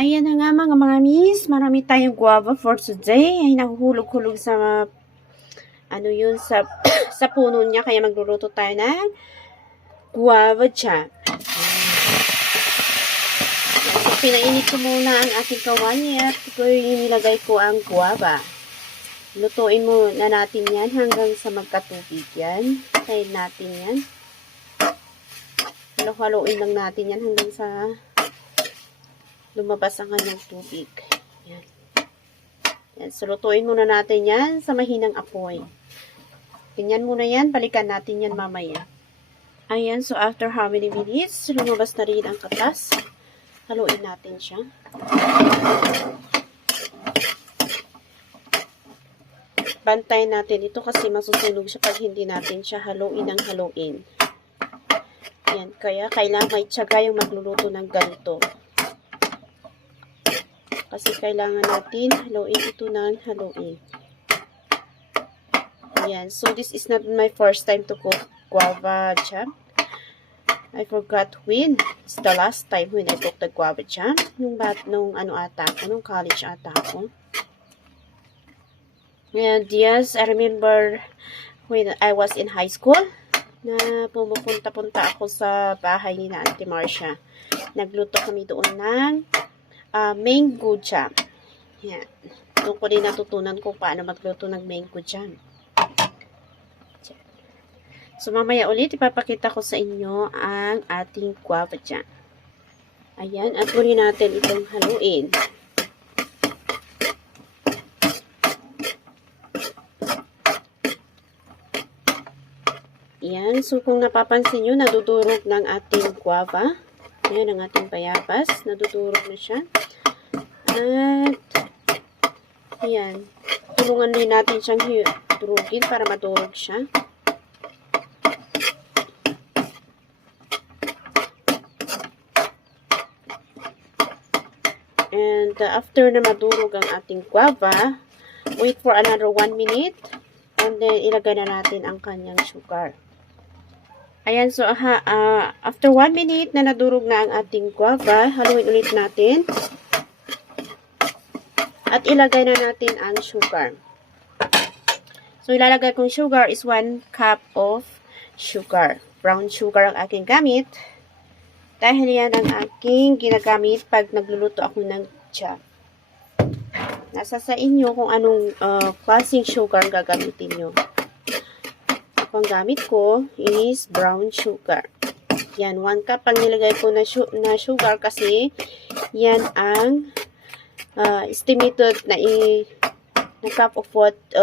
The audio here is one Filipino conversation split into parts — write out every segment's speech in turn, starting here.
Ayan na nga mga mamis, marami tayong guava for today. Ay nahuhulog-hulog sa sa sa puno niya, kaya magluluto tayo ng guava jam. So, pinainit ko muna ang ating kawali at nilagay ko ang guava. Lutuin muna natin yan hanggang sa magkatubig yan. Tayin natin yan. Halo-haloin lang natin yan hanggang sa lumabas ang kanyang tubig. Yan. Yan. So, lutuin muna natin yan sa mahinang apoy. Ganyan muna yan. Balikan natin yan mamaya. Ayan. So, after how many minutes, lumabas na rin ang katas. Haluin natin siya. Bantayin natin ito kasi masusunog siya pag hindi natin siya haluin ng haluin. Yan. Kaya, kailangan may tiyaga yung magluluto ng ganito. Kasi kailangan natin haluin ito ng haluin. Ayan. So, this is not my first time to cook guava jam. I forgot when. It's the last time when I cooked the guava jam. Nung college ata ako. And yes, I remember when I was in high school na pumupunta-punta ako sa bahay ni na Auntie Marcia. Nagluto kami doon ng mango jam. Yan. Doon ko din natutunan kung paano magluto ng mango jam. So, mamaya ulit, ipapakita ko sa inyo ang ating guava jam. Ayan. At muli natin itong haluin. Ayan. So, kung napapansin nyo, nadudurog ng ating guava. Ayan ang ating bayabas. Nadudurog na siya. At, ayan. Tulungan din natin siyang durugin para madurog siya. And, after na madurog ang ating guava, wait for another 1 minute. And then, ilagay na natin ang kanyang sugar. Ayan, so, after 1 minute na nadurog na ang ating guava, haluin ulit natin. At ilagay na natin ang sugar. So, ilalagay kong sugar is 1 cup of sugar. Brown sugar ang aking gamit. Dahil yan ang aking ginagamit pag nagluluto ako ng jam. Nasa sa inyo kung anong klaseng sugar gagamitin nyo. Ang gamit ko is brown sugar. Yan, 1 cup ang nilagay ko na sugar kasi yan ang estimated na cup of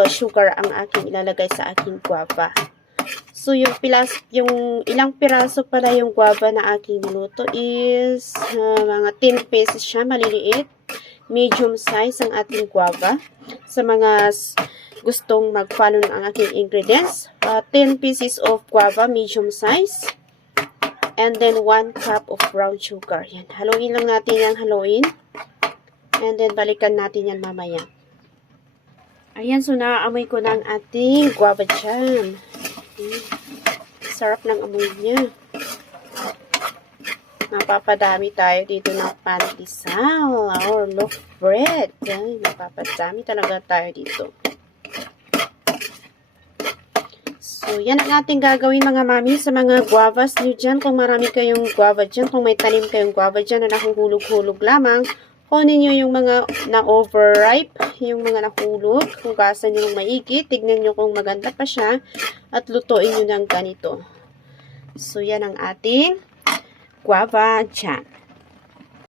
sugar ang aking ilalagay sa aking guava. So, yung ilang piraso pala yung guava na aking niluto is mga 10 pieces siya, maliliit. Medium size ang ating guava. Sa mga gustong mag-follow ng aking ingredients, 10 pieces of guava, medium size. And then 1 cup of brown sugar. Yan. Haluin lang natin yung haluin. And then balikan natin yan mamaya. Ayan, so naaamoy ko na ang ating guava jam. Sarap ng amoy niya. Mapapadami tayo dito ng pandesal or loaf bread. Ay, mapapadami talaga tayo dito. So, yan ang ating gagawin mga mami sa mga guavas nyo dyan. Kung marami kayong guava dyan, kung may tanim kayong guava dyan na nahuhulog-hulog lamang, kunin nyo yung mga na-overripe, yung mga nahulog, hugasan nyo ng maigi, tignan nyo kung maganda pa siya, at lutuin nyo ng ganito. So, yan ang ating guava jam.